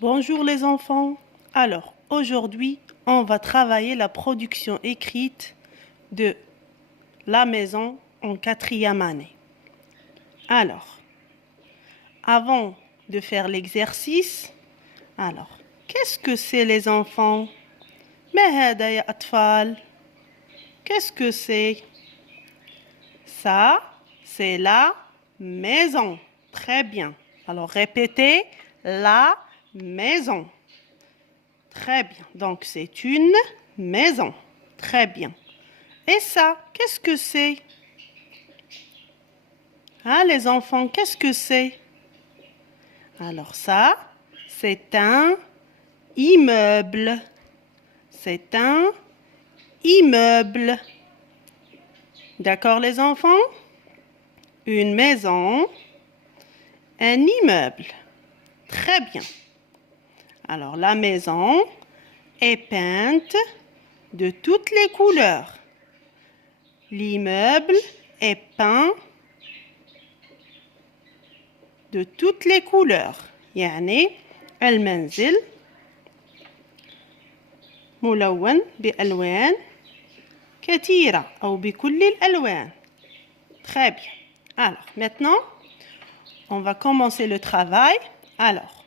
Bonjour les enfants. Alors, aujourd'hui, on va travailler la production écrite de la maison en quatrième année. Alors, avant de faire l'exercice, qu'est-ce que c'est les enfants? ما هذا يا أطفال? Qu'est-ce que c'est? Ça, c'est la maison. Très bien. Alors, répétez, la maison. Très bien. Donc, c'est une maison. Très bien. Et ça, qu'est-ce que c'est? Hein, les enfants, qu'est-ce que c'est? Alors, ça, c'est un immeuble. C'est un immeuble. D'accord, les enfants? Une maison, un immeuble. Très bien. Alors, la maison est peinte de toutes les couleurs. L'immeuble est peint de toutes les couleurs. يعني المنزل ملون بألوان كثيرة أو بكل الألوان. Très bien. Alors, maintenant, on va commencer le travail. Alors,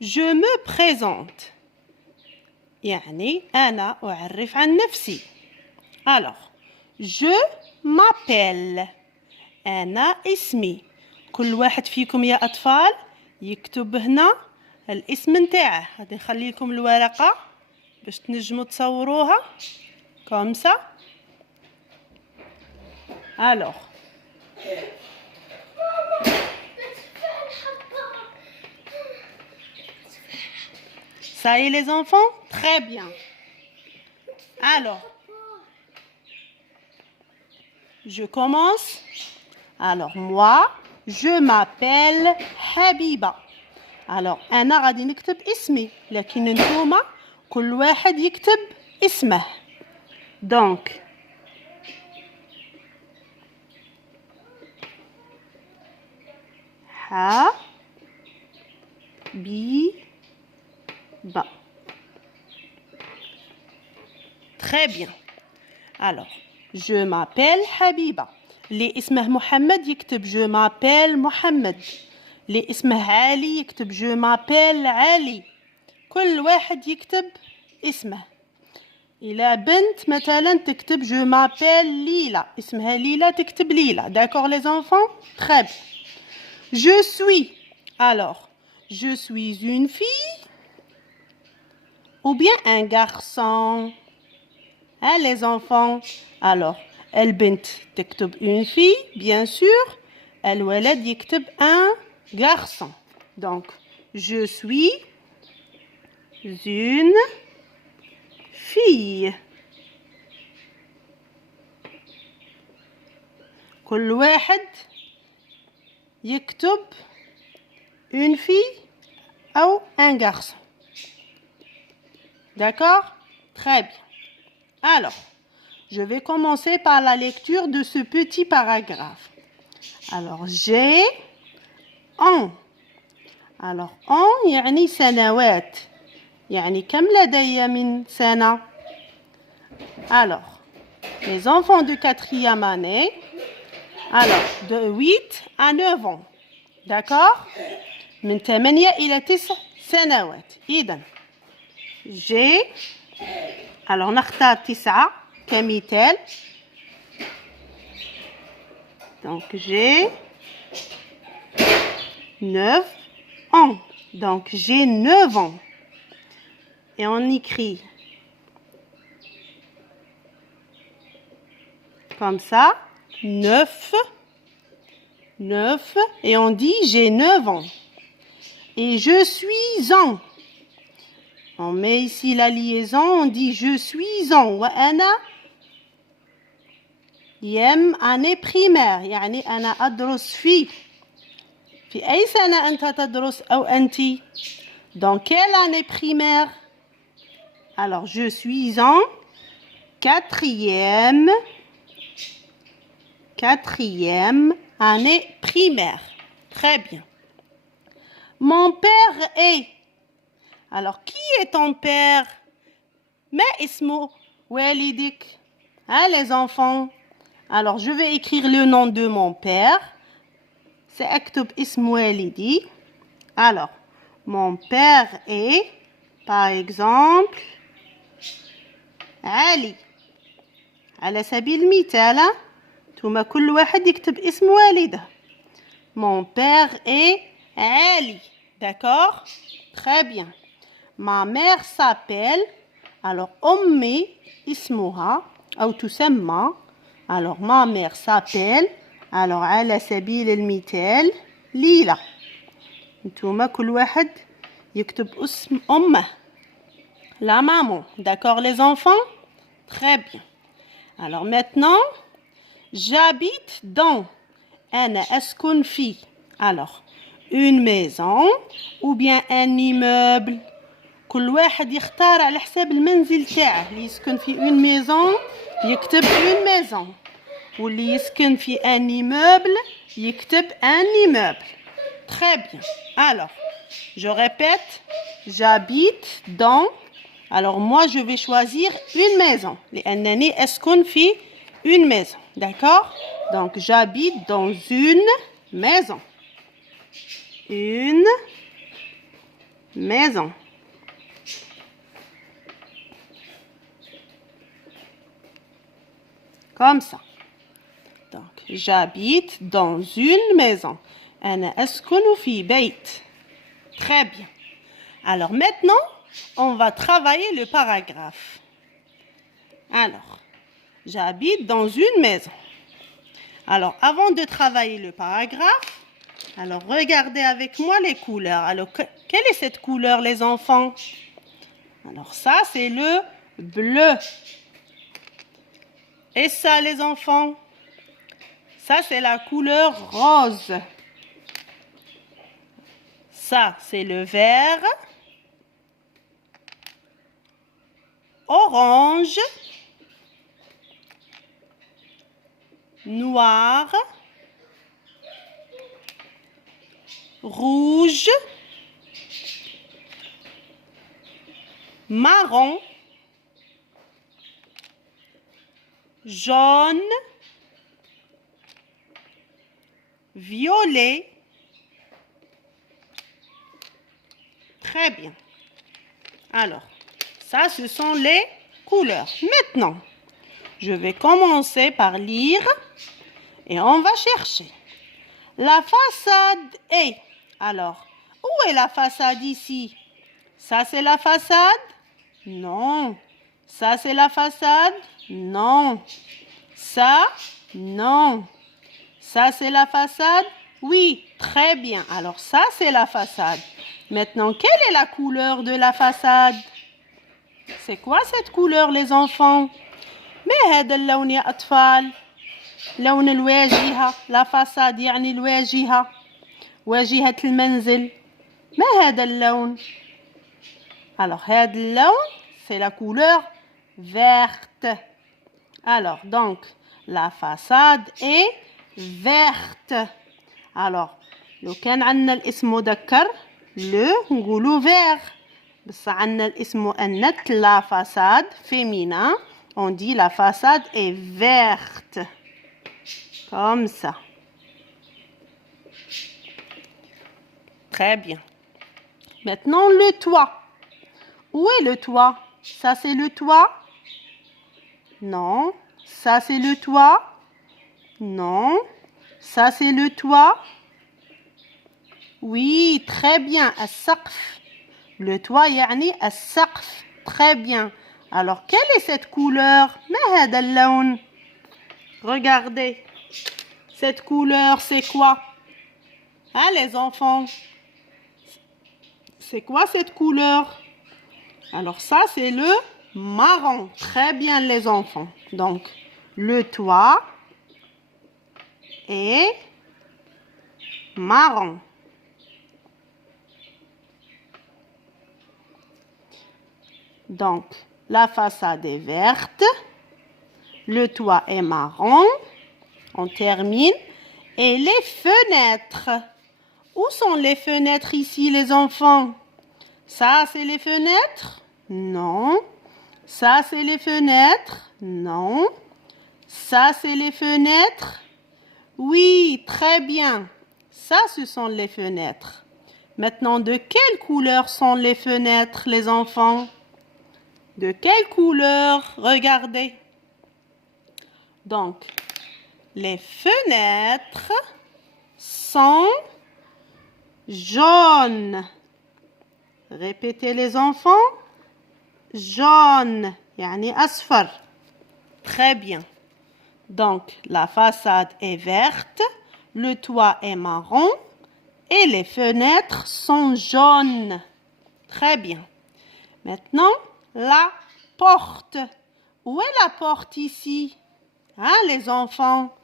je me présente. يعني أنا أعرف عن نفسي. Alors, je m'appelle. أنا اسمي. كل واحد فيكم يا أطفال يكتب هنا الاسم نتاعه. غادي نخلي لكم الورقة باش تنجموا تصوروها. Comme ça. Alors. Ça y est les enfants? Très bien. Alors. Je commence. Alors moi, je m'appelle حبيبة. Alors أنا غادي نكتب اسمي لكن نتوما كل واحد يكتب اسمه. Donc حبيبة. Très bien. Alors, je m'appelle حبيبة. اللي اسمه محمد يكتب je m'appelle محمد. اللي اسمه علي يكتب je m'appelle علي. كل واحد يكتب اسمه. إلى بنت مثلا تكتب je m'appelle ليلى. اسمها ليلى تكتب ليلى. D'accord les enfants? Très bien. Je suis. Alors, je suis une fille ou bien un garçon? Hein les enfants? Alors, البنت تكتب une fille, bien sûr. الولد يكتب un garçon. Donc, je suis une fille. كل واحد يكتب une fille ou un garçon. D'accord? Très bien. Alors, je vais commencer par la lecture de ce petit paragraphe. Alors, j'ai en. Alors, en يعني سنوات. يعني كم لدي من سنة? Alors, les enfants de quatrième année, alors, de 8 à 9 ans. D'accord? من 8 إلى 9 سنوات. إذن, j'ai. Alors, نختار 9 كمثال. Donc, j'ai 9 ans. Donc, j'ai 9 ans. Et on écrit comme ça, 9, et on dit j'ai 9 ans. Et je suis en. On met ici la liaison, on dit je suis en. وأنا année primaire. يعني أنا أدرس في أي سنة أنت تدرس أو أنت؟ Dans quelle année primaire? Alors, je suis en quatrième année primaire. Très bien. Mon père est. Alors, qui est ton père? ما اسمه والدك? Hein, les enfants? Alors, je vais écrire le nom de mon père. سأكتب اسم والدي. Alors, mon père est, par exemple, علي. على سبيل المثال ثم كل واحد يكتب اسم والده. Mon père est Ali. D'accord? Très bien. Ma mère s'appelle, alors أمي اسمها أو تسمى. Alors ma mère s'appelle, alors على سبيل المثال ليلى. انتوما كل واحد يكتب اسم أمه. La maman. D'accord les enfants? Très bien. Alors maintenant, j'habite dans. أنا أسكن في. Alors, une maison ou bien un immeuble. كل واحد يختار على حساب المنزل تاعه. اللي يسكن في une maison يكتب une maison. واللي يسكن في un immeuble يكتب un immeuble. Très bien. Alors, je répète, j'habite dans. Alors moi je vais choisir une maison. لأنني أسكن في une maison. D'accord? Donc j'habite dans une maison. Une maison. Comme ça. Donc j'habite dans une maison. أنا أسكن في بيت. Très bien. Alors maintenant, on va travailler le paragraphe. Alors, j'habite dans une maison. Alors, avant de travailler le paragraphe, alors regardez avec moi les couleurs. Alors, quelle est cette couleur, les enfants? Alors, ça, c'est le bleu. Et ça, les enfants? Ça, c'est la couleur rose. Ça, c'est le vert. Orange. Noir. Rouge. Marron. Jaune. Violet. Très bien. Alors, ça, ce sont les couleurs. Maintenant, je vais commencer par lire et on va chercher. La façade est. Alors, où est la façade ici? Ça, c'est la façade? Non. Ça, c'est la façade? Non. Ça? Non. Ça, c'est la façade? Oui, très bien. Alors, ça, c'est la façade. Maintenant, quelle est la couleur de la façade? C'est quoi cette couleur, les enfants? ما هذا اللون يا أطفال؟ لون الواجهة. La façade يعني الواجهة. واجهة المنزل. ما هذا اللون؟ Alors, هذا اللون, c'est la couleur verte. Alors, donc, la façade est verte. Alors, لو كان عندنا الاسم مذكر le نقولوا vert. بس عندنا الاسم مؤنث la façade féminin. On dit la façade est verte. Comme ça. Très bien. Maintenant, le toit. Où est le toit? Ça, c'est le toit? Non. Ça, c'est le toit? Non. Ça, c'est le toit? Oui, très bien. السقف. Le toit يعني السقف. Très bien. Alors, quelle est cette couleur? ما هذا اللون? Regardez. Cette couleur, c'est quoi? Hein, les enfants? C'est quoi cette couleur? Alors, ça, c'est le marron. Très bien, les enfants. Donc, le toit est marron. Donc, la façade est verte. Le toit est marron. On termine. Et les fenêtres. Où sont les fenêtres ici, les enfants? Ça, c'est les fenêtres? Non. Ça, c'est les fenêtres? Non. Ça, c'est les fenêtres? Oui, très bien. Ça, ce sont les fenêtres. Maintenant, de quelle couleur sont les fenêtres, les enfants? De quelle couleur? Regardez. Donc, les fenêtres sont jaunes. Répétez les enfants. Jaune, يعني أصفر. Très bien. Donc, la façade est verte, le toit est marron et les fenêtres sont jaunes. Très bien. Maintenant, la porte. Où est la porte ici? Hein, les enfants?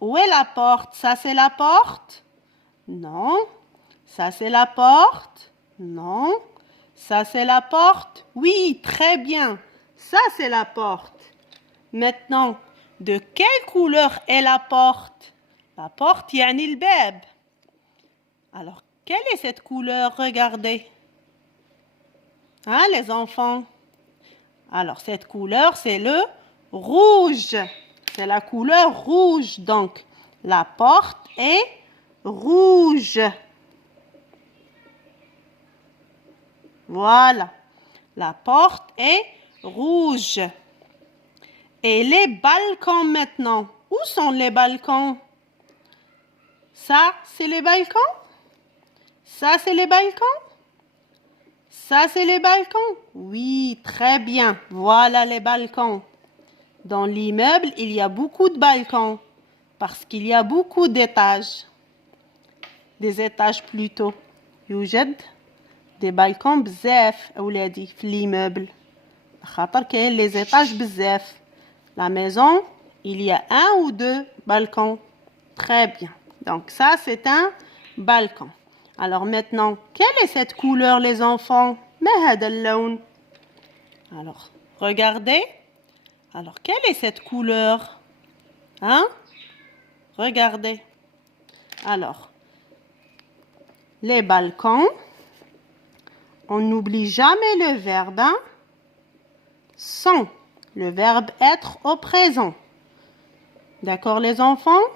Où est la porte? Ça, c'est la porte? Non. Ça, c'est la porte? Non. Ça, c'est la porte? Oui, très bien. Ça, c'est la porte. Maintenant, de quelle couleur est la porte? La porte, يعني الباب. Alors, quelle est cette couleur? Regardez. Hein, les enfants? Alors, cette couleur, c'est le rouge. C'est la couleur rouge. Donc, la porte est rouge. Voilà. La porte est rouge. Et les balcons maintenant. Où sont les balcons? Ça, c'est les balcons? Ça, c'est les balcons? Ça, c'est les balcons? Oui, très bien. Voilà les balcons. Dans l'immeuble, il y a beaucoup de balcons parce qu'il y a beaucoup d'étages. Des étages plutôt. يوجد des balcons بزاف أولادي في l'immeuble. خاطر كاين les étages بزاف. La maison, il y a un ou deux balcons. Très bien. Donc ça, c'est un balcon. Alors maintenant, quelle est cette couleur, les enfants? ما هذا اللون? Alors, regardez. Alors, quelle est cette couleur? Hein? Regardez. Alors, les balcons. On n'oublie jamais le verbe, hein? Sont. Le verbe être au présent. D'accord, les enfants?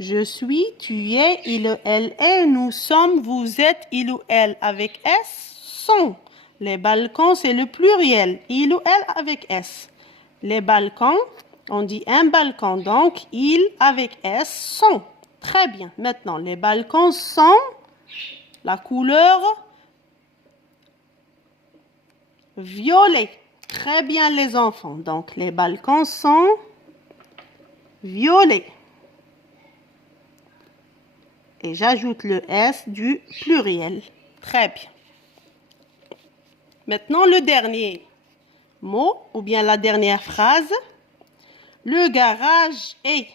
Je suis, tu es, il, elle est, nous sommes, vous êtes, il ou elle avec S, sont. Les balcons, c'est le pluriel. Il ou elle avec S. Les balcons, on dit un balcon, donc il avec S sont. Très bien. Maintenant, les balcons sont la couleur violet. Très bien, les enfants. Donc, les balcons sont violets. Et j'ajoute le S du pluriel. Très bien. Maintenant, le dernier mot, ou bien la dernière phrase. Le garage est.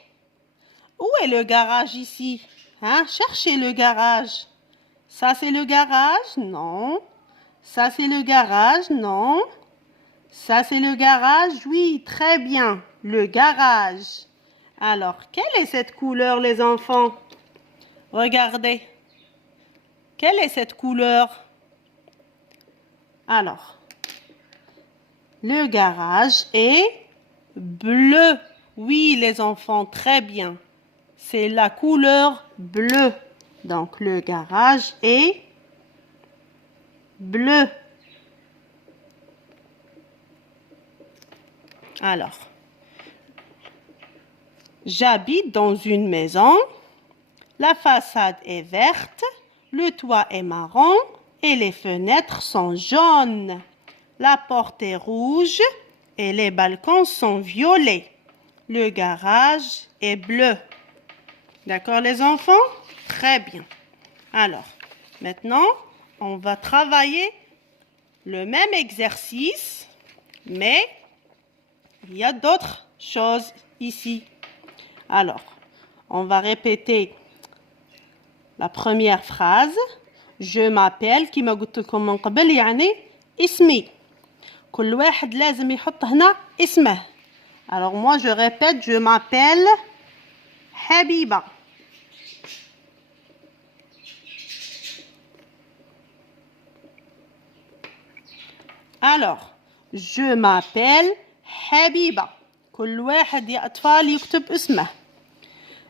Où est le garage ici? Hein? Cherchez le garage. Ça, c'est le garage? Non. Ça, c'est le garage? Non. Ça, c'est le garage? Oui, très bien. Le garage. Alors, quelle est cette couleur, les enfants? Regardez. Quelle est cette couleur? Alors, le garage est bleu. Oui, les enfants, très bien. C'est la couleur bleue. Donc, le garage est bleu. Alors, j'habite dans une maison. La façade est verte, le toit est marron et les fenêtres sont jaunes. La porte est rouge et les balcons sont violets. Le garage est bleu. D'accord, les enfants? Très bien. Alors, maintenant, on va travailler le même exercice, mais il y a d'autres choses ici. Alors, on va répéter la première phrase. Je m'appelle كما قلت لكم من قبل يعني اسمي. كل واحد لازم يحط هنا اسمه. Alors moi je répète, je m'appelle حبيبة. Alors, je m'appelle حبيبة. كل واحد يا أطفال يكتب اسمه.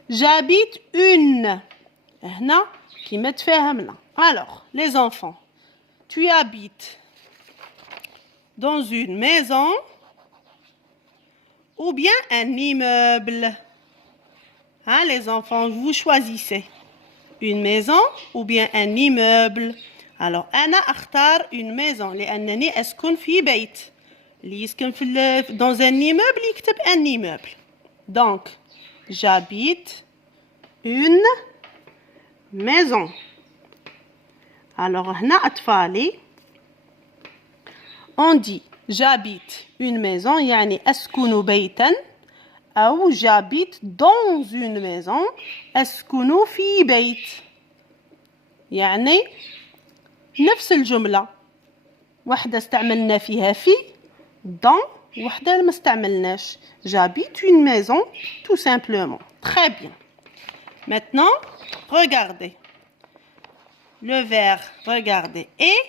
J'habite une. هنا كيما تفاهمنا. Alors, les enfants, tu habites dans une maison ou bien un immeuble. Hein, les enfants, vous choisissez une maison ou bien un immeuble. Alors أنا أختار une maison لأنني أسكن في بيت. اللي يسكن في dans un immeuble يكتب un immeuble. Donc j'habite une maison. Alors هنا أطفالي on dit j'habite une maison يعني أسكن بيتا أو j'habite dans une maison أسكن في بيت يعني نفس الجملة واحدة استعملنا فيها في dans واحدة ما استعملناش j'habite une maison tout simplement. Très bien. Maintenant, regardez. Le vers, regardez. Et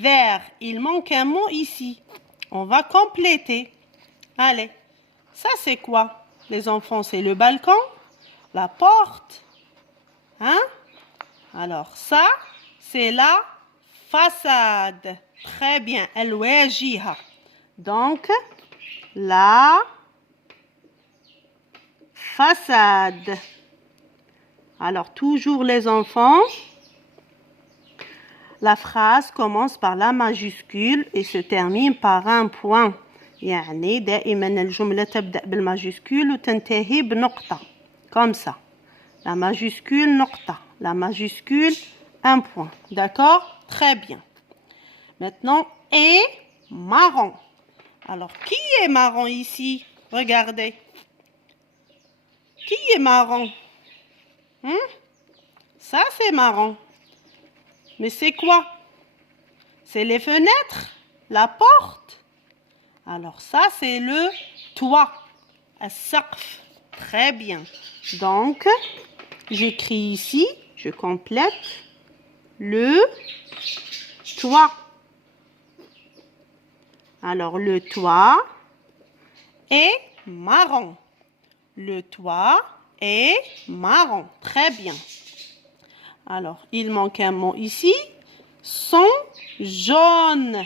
vers, il manque un mot ici. On va compléter. Allez, ça c'est quoi? Les enfants, c'est le balcon, la porte. Hein? Alors ça, c'est la façade. Très bien. الواجهة. Donc, la façade. Alors, toujours les enfants. La phrase commence par la majuscule et se termine par un point. يعني دائما الجملة تبدأ بالماجيسكول وتنتهي بنقطة. Comme ça. La majuscule, نقطة. La majuscule, un point. D'accord? Très bien. Maintenant, et marron. Alors, qui est marron ici? Regardez. Qui est marron? Ça, c'est marron. Mais c'est quoi? C'est les fenêtres, la porte. Alors ça, c'est le toit. السقف. Très bien. Donc, j'écris ici, je complète le toit. Alors, le toit est marron. Le toit est marron. Très bien. Alors, il manque un mot ici. Sont jaunes.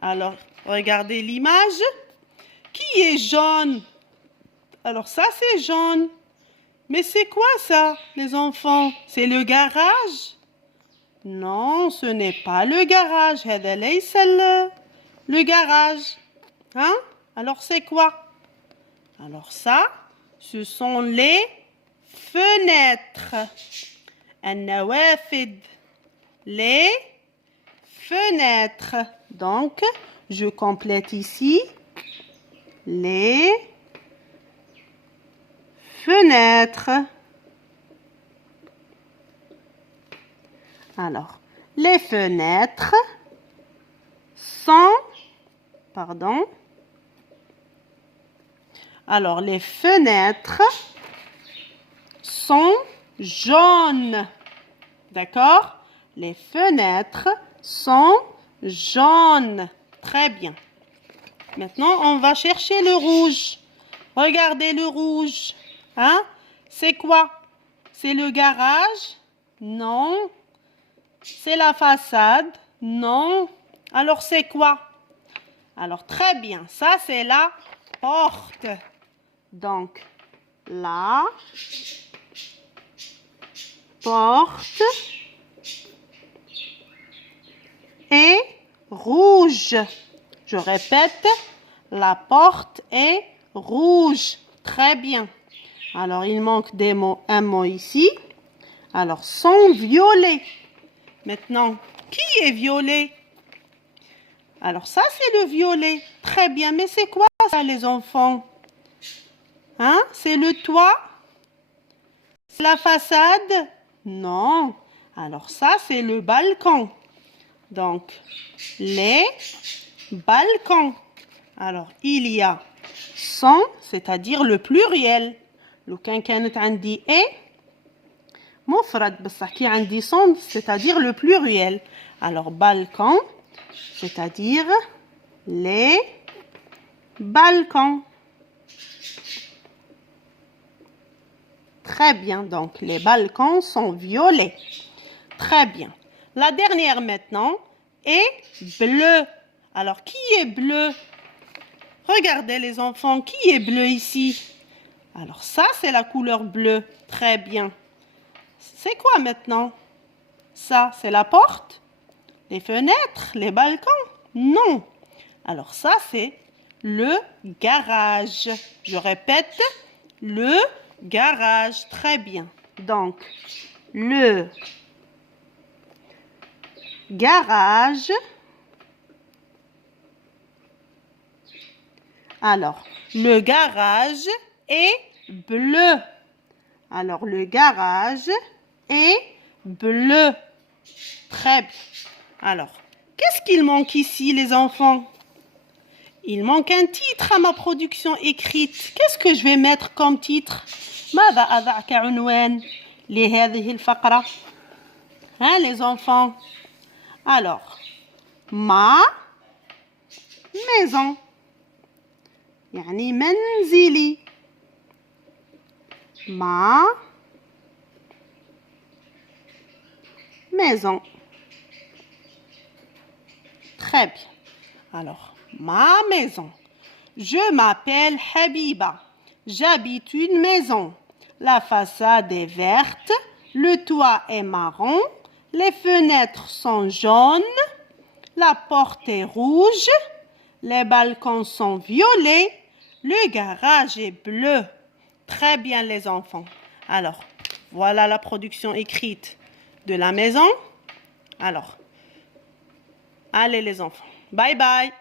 Alors, regardez l'image. Qui est jaune? Alors, ça, c'est jaune. Mais c'est quoi ça, les enfants? C'est le garage? Non, ce n'est pas le garage. هذا ليس le garage. Hein? Alors, c'est quoi? Alors, ça, ce sont les fenêtres. النوافذ. Les fenêtres. Donc, je complète ici les fenêtres. Alors, les fenêtres sont... Pardon. Alors, les fenêtres sont jaunes. D'accord? Les fenêtres sont jaunes. Très bien. Maintenant, on va chercher le rouge. Regardez le rouge. Hein? C'est quoi? C'est le garage? Non. C'est la façade? Non. Alors, c'est quoi? Alors, très bien. Ça, c'est la porte. Donc, la porte est rouge. Je répète, la porte est rouge. Très bien. Alors, il manque des mots, un mot ici. Alors, sont violets. Maintenant, qui est violet? Alors, ça, c'est le violet. Très bien. Mais c'est quoi ça, les enfants? Hein? C'est le toit? C'est la façade? Non. Alors, ça, c'est le balcon. Donc, les balcons. Alors, il y a 100, c'est-à-dire le pluriel. لو كانت عندي et مفرد بصح كي عندي 100 c'est-à-dire le pluriel. Alors balcon c'est-à-dire les balcons. Très bien, donc les balcons sont violets. Très bien. La dernière maintenant est bleue. Alors, qui est bleu? Regardez les enfants, qui est bleu ici? Alors ça, c'est la couleur bleue. Très bien. C'est quoi maintenant? Ça, c'est la porte? Les fenêtres? Les balcons? Non. Alors ça, c'est le garage. Je répète, le garage. Très bien. Donc, le garage. Alors, le garage est bleu. Alors, le garage est bleu. Très bien. Alors, qu'est-ce qu'il manque ici, les enfants? Il manque un titre à ma production écrite. Qu'est-ce que je vais mettre comme titre? ماذا أضع كعنوان لهذه الفقرة؟ Hein, les enfants? Alors, ma maison. يعني منزلي. Ma maison. Très bien. Alors, ma maison. Je m'appelle Habiba. J'habite une maison. La façade est verte. Le toit est marron. Les fenêtres sont jaunes. La porte est rouge. Les balcons sont violets. Le garage est bleu. Très bien, les enfants. Alors, voilà la production écrite de la maison. Alors, allez les enfants. Bye bye.